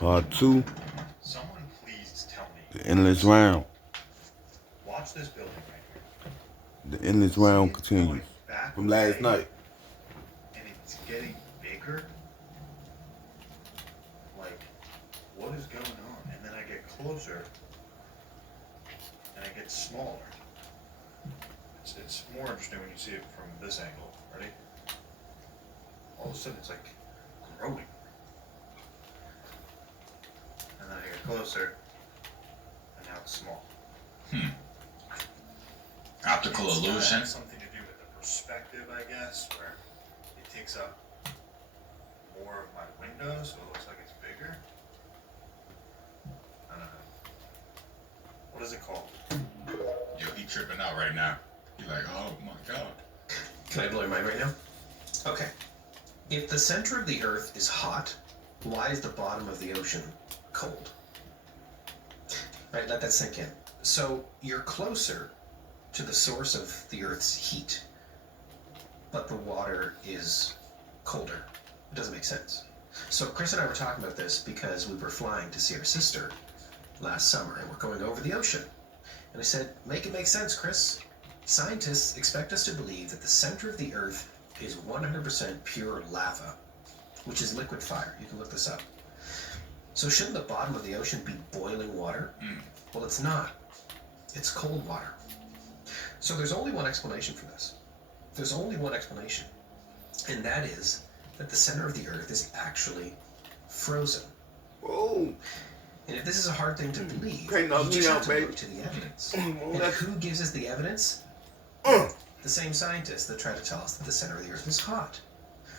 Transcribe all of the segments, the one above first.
Part 2, Someone please tell me. the endless round. Watch this building right here. The endless See round it continues. going back From last away, night. and it's getting bigger. Like, what is going on? And then I get closer, and it gets smaller. It's more interesting when you see it from this angle. Ready? All of a sudden, it's like growing. And then I get closer, and now it's small. Optical It's illusion. got something to do with the perspective, I guess, where it takes up more of my window, so it looks like it's bigger. I don't know. What is it called? Yo, he tripping out right now. He like, oh my god. Can I blow your mind right now? Okay. If the center of the Earth is hot, why is the bottom of the ocean cold? Right, let that sink in. So you're closer to the source of the Earth's heat, but the water is colder. It doesn't make sense. So Chris and I were talking about this because we were flying to see our sister last summer, and we're going over the ocean. And I said, make it make sense, Chris. Scientists expect us to believe that the center of the Earth is 100% pure lava, which is liquid fire. You can look this up. So shouldn't the bottom of the ocean be boiling water? Well, it's not. It's cold water. So there's only one explanation for this. There's only one explanation. And that is that the center of the Earth is actually frozen. Whoa. And if this is a hard thing to believe, Can't knock you me just out, have to baby. look to the evidence. And who gives us the evidence? The same scientists that try to tell us that the center of the Earth is hot.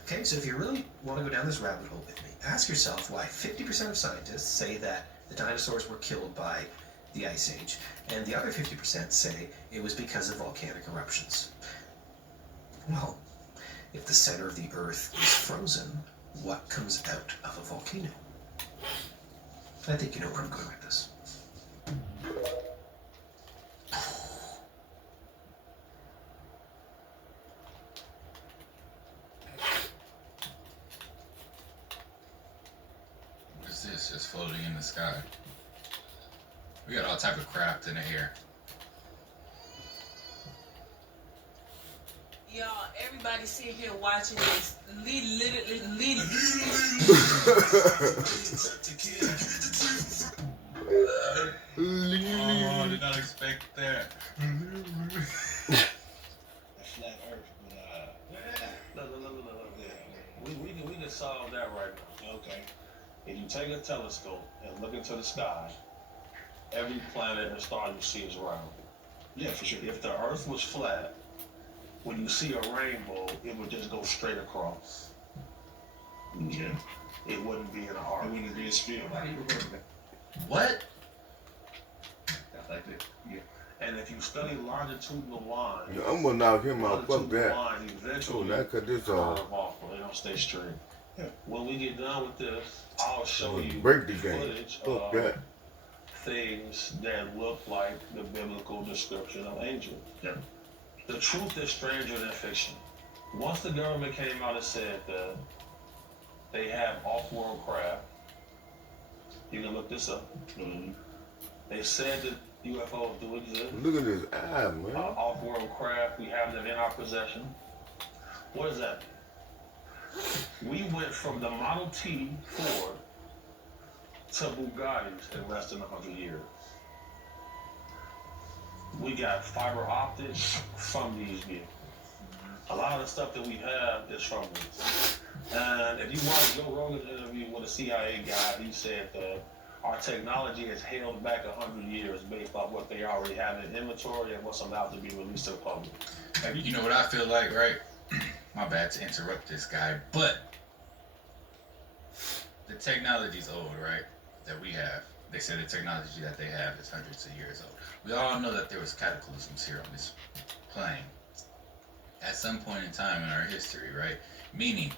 Okay, so if you really want to go down this rabbit hole with me, ask yourself why 50% of scientists say that the dinosaurs were killed by the Ice Age, and the other 50% say it was because of volcanic eruptions. Well, if the center of the Earth is frozen, what comes out of a volcano? I think you know where I'm going with this. What is this? Just floating in the sky. We got all type of craft in the air. Y'all, everybody sitting here watching this. Oh, I did not expect that. A flat Earth, but look. Yeah. We can solve that right now. Okay. If you take a telescope and look into the sky, every planet and star you see is round. Yeah, for sure. If the Earth was flat, when you see a rainbow, it would just go straight across. Yeah. It wouldn't be in an arc. It wouldn't be a sphere. What? Like that. Yeah. And if you study longitudinal lines, Yeah, I'm gonna knock him out. Fuck that. lines Oh, eventually that cut this curve off. off, or they don't stay straight. Yeah. When we get done with this, I'll show you Break the game. footage Fuck of that. things that look like the biblical description of angels. Yeah. The truth is stranger than fiction. Once the government came out and said that they have off-world craft, you can look this up. Mm-hmm. They said that UFOs do exist. Look at this eye, man. Off-world craft, we have them in our possession. What does that mean? We went from the Model T Ford to Bugattis in less than 100 years. We got fiber optics from these vehicles. A lot of the stuff that we have is from these. And if you watch Joe Rogan's interview with a CIA guy, he said that our technology is held back 100 years based off what they already have in inventory and what's about to be released to the public. You know what I feel like, right? My bad to interrupt this guy, but the technology's old, right? That we have. They say the technology that they have is hundreds of years old. We all know that there was cataclysms here on this plane at some point in time in our history, right? Meaning,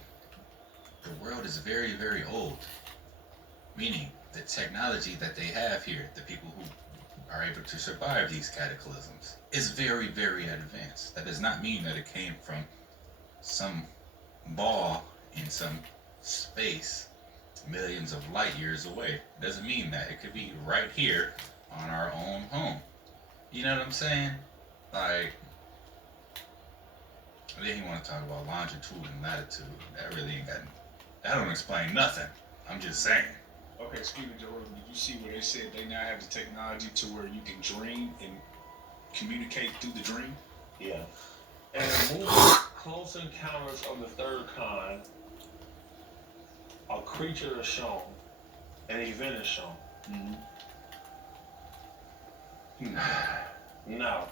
the world is very, very old. Meaning, the technology that they have here, the people who are able to survive these cataclysms, is very, very advanced. That does not mean that it came from some ball in some space millions of light years away. Doesn't mean that. It could be right here on our own home. You know what I'm saying? Like, then you want to talk about longitude and latitude. That really ain't got. That don't explain nothing. I'm just saying. Okay, speaking of Jordan, did you see where they said they now have the technology to where you can dream and communicate through the dream? Yeah. And the movie Close Encounters of the Third Kind, a creature is shown, an event is shown. Now,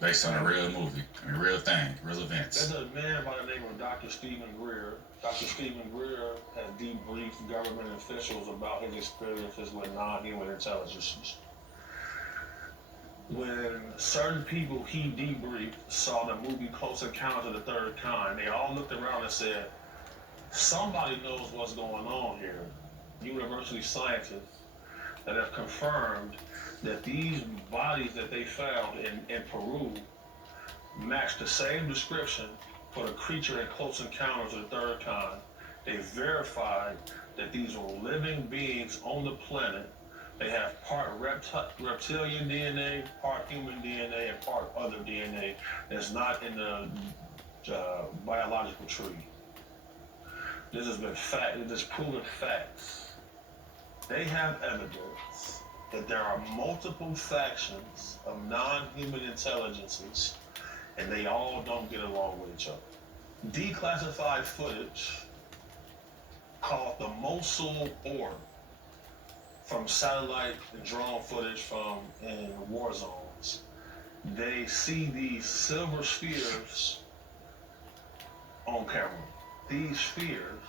Based on a real movie, I mean, real thing, real events. there's a man by the name of Dr. Stephen Greer. Dr. Stephen Greer has debriefed government officials about his experiences with non-human intelligences. When certain people he debriefed saw the movie Close Encounters of the Third Kind, they all looked around and said, somebody knows what's going on here. University scientists that have confirmed that these bodies that they found in Peru match the same description for the creature in Close Encounters of the Third Kind. They verified that these are living beings on the planet. They have part reptilian DNA, part human DNA, and part other DNA that's not in the biological tree. This has been fact. It is proven facts. They have evidence that there are multiple factions of non-human intelligences, and they all don't get along with each other. Declassified footage called the Mosul Orb from satellite and drone footage from in war zones. They see these silver spheres on camera. These spheres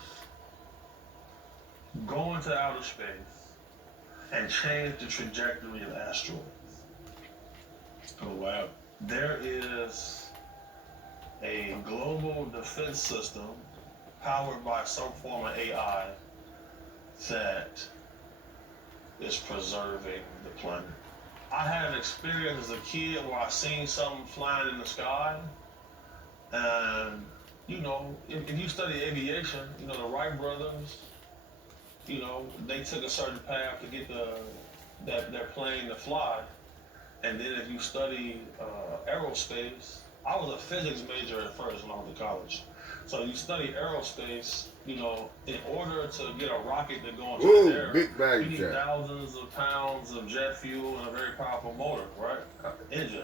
go into outer space and change the trajectory of asteroids. Oh, wow. There is a global defense system powered by some form of AI that is preserving the planet. I had an experience as a kid where I seen something flying in the sky, and you know, if you study aviation, you know, the Wright brothers, you know, they took a certain path to get their plane to fly. And then if you study aerospace, I was a physics major at first when I went to college. So you study aerospace, you know, in order to get a rocket to go into the air, big bag you need jack. thousands of pounds of jet fuel and a very powerful motor, right? Engine.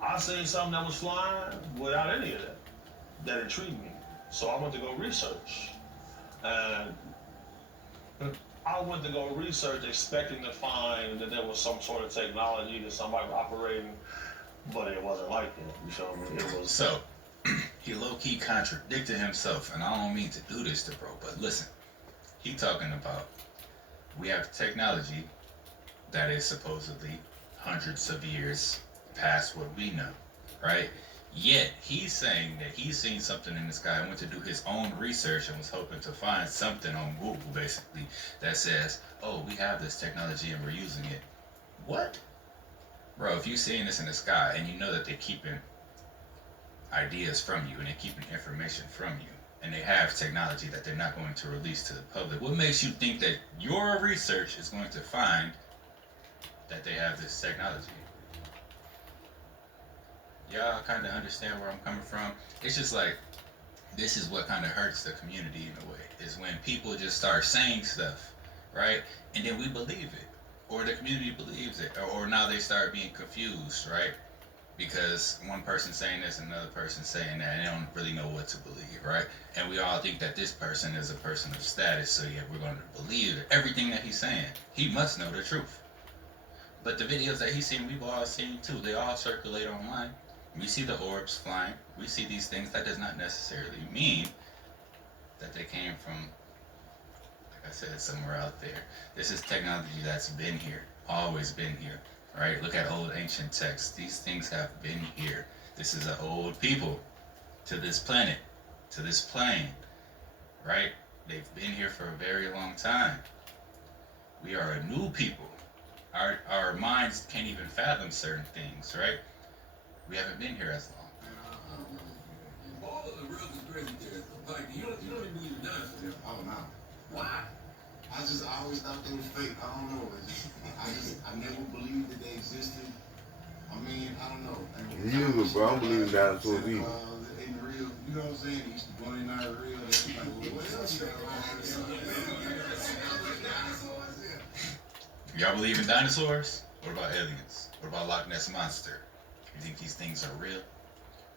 I seen something that was flying without any of that. That intrigued me. So I went to go research. And I went to go research expecting to find that there was some sort of technology that somebody was operating, but it wasn't like that. You feel me? It was. So, he low-key contradicted himself, and I don't mean to do this to bro, but listen. He talking about, we have technology that is supposedly hundreds of years past what we know, right? Yet, he's saying that he's seen something in the sky and went to do his own research and was hoping to find something on Google, basically, that says, oh, we have this technology and we're using it. What? Bro, if you're seeing this in the sky and you know that they're keeping ideas from you and they're keeping information from you, and they have technology that they're not going to release to the public, what makes you think that your research is going to find that they have this technology? Y'all kind of understand where I'm coming from? It's just like, this is what kind of hurts the community in a way, is when people just start saying stuff, right? And then we believe it, or the community believes it, or now they start being confused, right? Because one person saying this, another person saying that, and they don't really know what to believe, right? And we all think that this person is a person of status, so yeah, we're going to believe everything that he's saying. He must know the truth. But the videos that he's seen, we've all seen too. They all circulate online. We see the orbs flying. We see these things. That does not necessarily mean that they came from, like I said, somewhere out there. This is technology that's been here, always been here, right? Look at old ancient texts. These things have been here. This is an old people to this planet, to this plane, right? They've been here for a very long time. We are a new people. Our minds can't even fathom certain things, right? We haven't been here as long. All of the real conspiracy theorists, like, you don't even believe in dinosaurs. Oh, no. Why? I always thought they were fake. I don't know. I never believed that they existed. I mean, I don't know. You, bro, I don't believe in dinosaurs either. Ain't real. You know what I'm saying? They used to go in not real. That's like, what else? Y'all believe in dinosaurs? What about aliens? What about Loch Ness Monster? You think these things are real?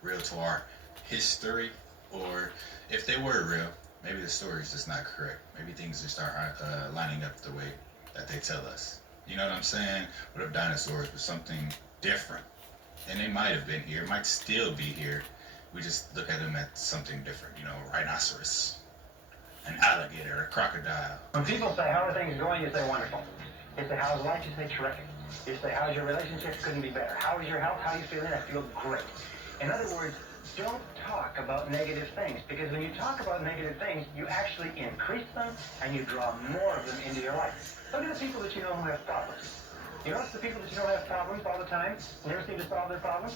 Real to our history? Or if they were real, maybe the story is just not correct. Maybe things just aren't lining up the way that they tell us. You know what I'm saying? What if dinosaurs were something different? And they might have been here, might still be here. We just look at them as something different. You know, a rhinoceros, an alligator, a crocodile. When people say, how are things going, you say, wonderful. You say, how's life? You say, terrific. You say, how's your relationship? Couldn't be better. How is your health? How are you feeling? I feel great. In other words, don't talk about negative things, because when you talk about negative things, you actually increase them and you draw more of them into your life. Look at the people that you know who have problems. You notice the people that you know have problems all the time, never seem to solve their problems?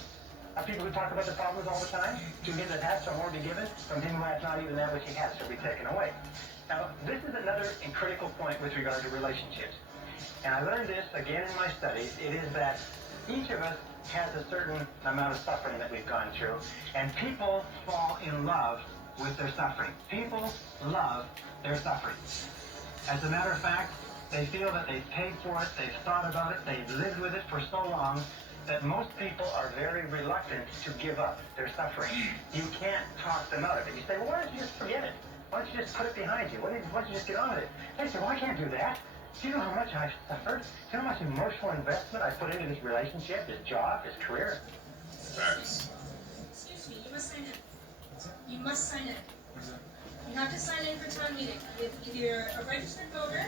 Are people who talk about their problems all the time? To him that has shall more be given, from him who has not even that which he has shall be taken away. Now, this is another critical point with regard to relationships. And I learned this again in my studies. It is that each of us has a certain amount of suffering that we've gone through, and people fall in love with their suffering. People love their suffering. As a matter of fact, they feel that they've paid for it, they've thought about it, they've lived with it for so long that most people are very reluctant to give up their suffering. You can't talk them out of it. You say, well, why don't you just forget it? Why don't you just put it behind you? Why don't you just get on with it? They say, well, I can't do that. Do you know how much I've suffered? Do you know how much emotional investment I put into this relationship, this job, this career? Facts. Excuse me, you must sign in. You must sign in. You have to sign in for town meeting. If you're a registered voter,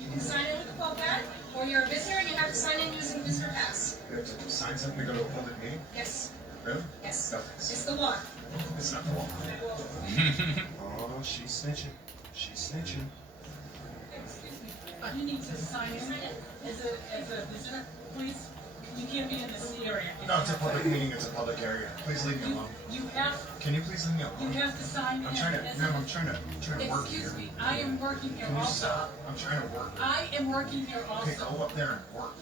you can sign in with the poll pad, or you're a visitor and you have to sign in using the visitor pass. You have to sign something to go to a public meeting? Yes. Really? Yes. No. It's the law. It's not the law. Oh, she's snitching. She's snitching. Excuse me, you need to sign in as a visitor, please. You can't be in this area. No, it's a public meeting. It's a public area. Please leave me alone. You have, Can you please leave me you alone? have to sign in. I'm trying to. as No, a- I'm trying to work here. Excuse me, I am working here Can you also. stop? I'm trying to work. I am working here Okay, go also. up there and work.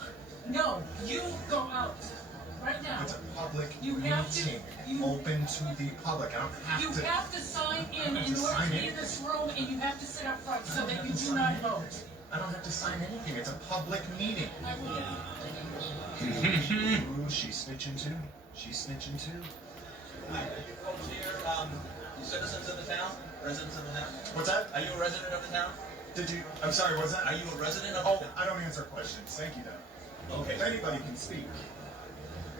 No, you go out right now. It's a public You have to- meeting, you- open to the public. I don't You have to. have to sign in have in to order sign to be in. in this room, and you have to sit up front so that have you to do sign not in. vote. I don't have to sign anything. It's a public meeting. I will get Ooh, she's snitching too. She's snitching too. Folks here, citizens of the town? Residents of the town? What's that? Are you a resident of the town? Did you? I'm sorry. What's that? Are you a resident of Oh, the town? I don't answer questions. Thank you, though. Okay. If anybody can speak.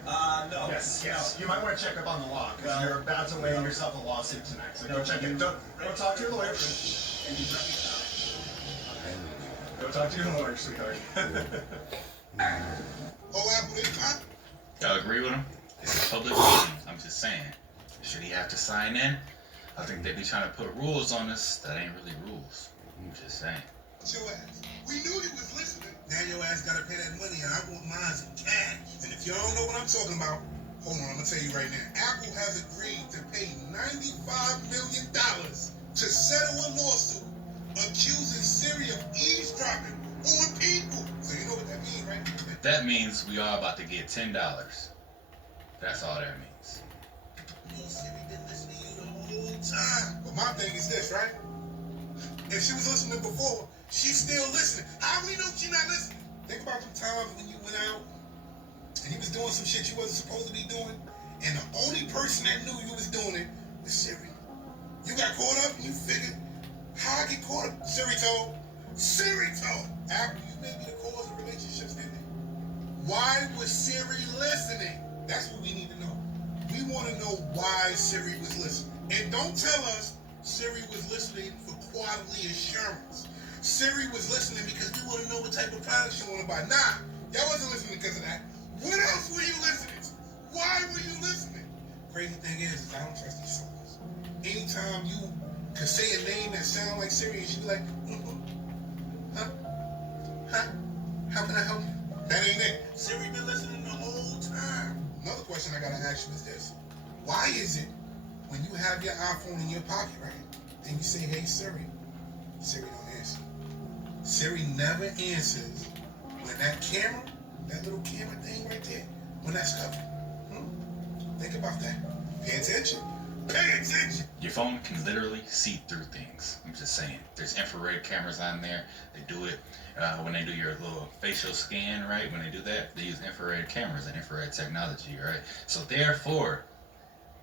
No. Yes, yes. You might want to check up on the law because Well, you're about to land yourself a lawsuit tonight. So go No, check you- it. Don't talk to your lawyer. Shh. And you recognize. Go talk to your lawyer, sweetheart. Y'all agree with him? It's a public meeting. I'm just saying. Should he have to sign in? I think they be trying to put rules on us that ain't really rules. I'm just saying. Your ass. We knew you was listening. Now your ass gotta pay that money, and I want mine in cash. And if y'all don't know what I'm talking about, hold on, I'm gonna tell you right now. Apple has agreed to pay $95 million to settle a lawsuit accusing Siri of eavesdropping on people. So you know what that means, right? That means we all about to get $10. That's all that means. Your Siri been listening to you the whole time. But my thing is this, right? If she was listening before, she's still listening. How we know she's not listening? Think about the times when you went out and you was doing some shit you wasn't supposed to be doing, and the only person that knew you was doing it was Siri. You got caught up and you figured, how I get caught up? Siri told. Apple, you may be the cause of relationships ending. Why was Siri listening? That's what we need to know. We want to know why Siri was listening. And don't tell us Siri was listening for quality assurance. Siri was listening because we want to know what type of products you want to buy. Nah, y'all wasn't listening because of that. What else were you listening to? Why were you listening? Crazy thing is I don't trust these songs. Anytime you could say a name that sound like Siri, and she be like, huh? How can I help you? That ain't it. Siri been listening the whole time. Another question I gotta ask you is this. Why is it when you have your iPhone in your pocket, right, and you say, hey Siri, Siri don't answer. Siri never answers when that camera, that little camera thing right there, when that's covered. Think about that. Pay attention. Pay attention. Your phone can literally see through things. I'm just saying. There's infrared cameras on there. They do it when they do your little facial scan, right? When they do that, they use infrared cameras and infrared technology, right? So therefore,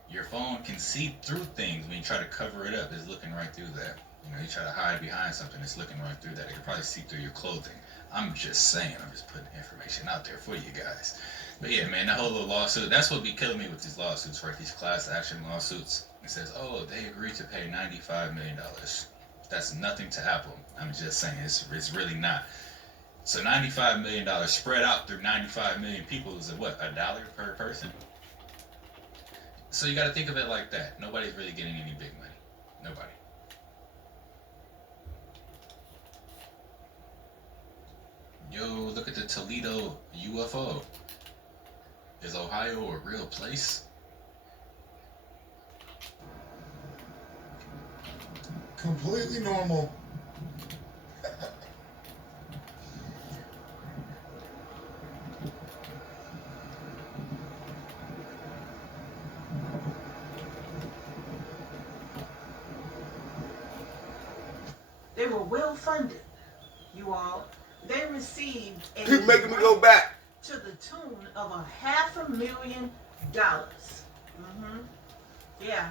your phone can see through things. When you try to cover it up, it's looking right through that. You know, you try to hide behind something, it's looking right through that. It can probably see through your clothing. I'm just saying. I'm just putting information out there for you guys. But yeah, man, the whole little lawsuit, that's what be killing me with these lawsuits, right? These class action lawsuits. It says, oh, they agreed to pay $95 million. That's nothing to Apple. I'm just saying, it's really not. So $95 million spread out through 95 million people is what, $1 per person? So you got to think of it like that. Nobody's really getting any big money. Nobody. Yo, look at the Toledo UFO. Is Ohio a real place? Completely normal. They were well funded, you all. They received a Keep making me go back. to the tune of $500,000. Yeah.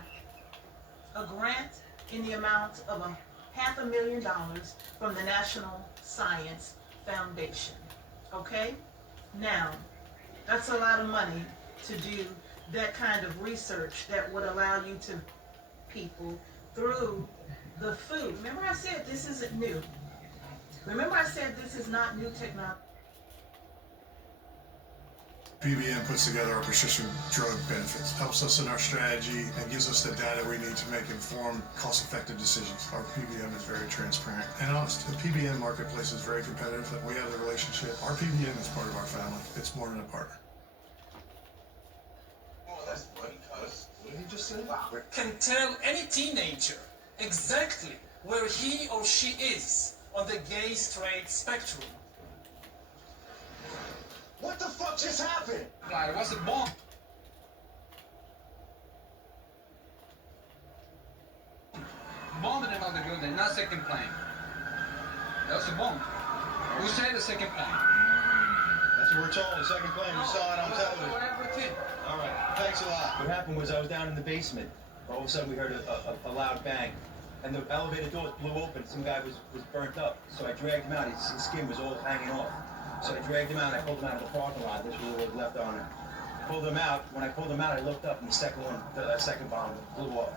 A grant in the amount of $500,000 from the National Science Foundation. Okay? Now, that's a lot of money to do that kind of research that would allow you to people through the food. Remember I said this isn't new. Remember I said this is not new technology. PBM puts together our prescription drug benefits, helps us in our strategy, and gives us the data we need to make informed, cost-effective decisions. Our PBM is very transparent and honest. The PBM marketplace is very competitive. We have the relationship. Our PBM is part of our family. It's more than a partner. Oh, that's funny, cuz. What did you just say? Can tell any teenager exactly where he or she is on the gay-straight spectrum. What the fuck just happened? It was a bomb. Bomb in another building, not second plane. That was a bomb. Who said the second plane? That's what we're told, the second plane. We saw it on television. Whatever. All right, thanks a lot. What happened was I was down in the basement. All of a sudden we heard a loud bang. And the elevator doors blew open. Some guy was burnt up. So I dragged him out. His skin was all hanging off. So I dragged him out and I pulled him out of the parking lot. This was what was left on him. Pulled him out. When I pulled him out, I looked up and the second bomb blew off.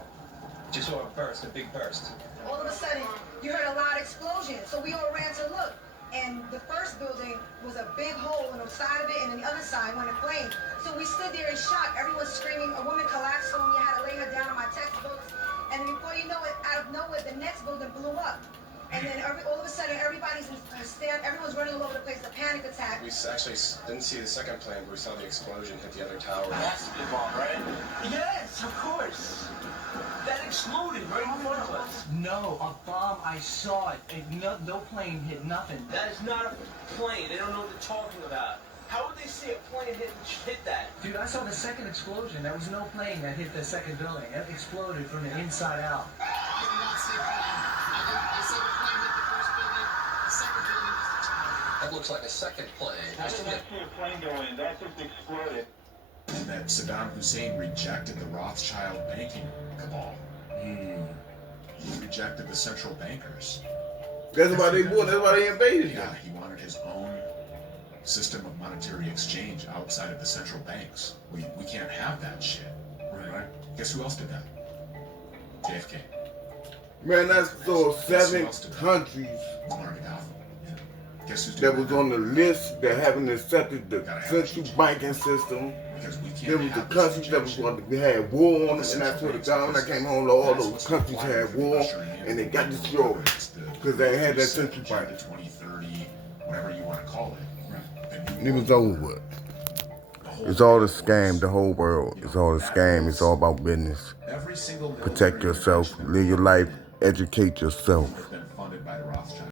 Just saw a burst, a big burst. All of a sudden, you heard a loud explosion. So we all ran to look. And the first building was a big hole on the side of it, and on the other side went a flame. So we stood there in shock. Everyone's screaming. A woman collapsed on me. I had to lay her down on my textbooks. And before you know it, out of nowhere, the next building blew up. And then all of a sudden, everyone's running all over the place, a panic attack. We actually didn't see the second plane, but we saw the explosion hit the other tower. That's the bomb, right? Yes, of course. That exploded right in front of us. No, a bomb. I saw it. No plane hit nothing. That is not a plane. They don't know what they're talking about. How would they see a plane hit that? Dude, I saw the second explosion. There was no plane that hit the second building. It exploded from the inside out. That looks like a second plane. I didn't see a plane go in. That just exploded. And that Saddam Hussein rejected the Rothschild banking cabal. He rejected the central bankers. That's why they would. That's why they invaded. Yeah, he wanted his own system of monetary exchange outside of the central banks. We can't have that shit. Right? Guess who else did that? JFK. Man, that's so 7 countries that was on the list that haven't accepted the central banking system. There was the countries that was going to have war on us, and that's what the government that came home, all those countries had war, and they got destroyed because they had that central bank. 2030, whatever you want to call it. It was over with. It's all a scam, the whole world. It's all a scam. It's all about business. Protect yourself, live your life, educate yourself. Rothschild.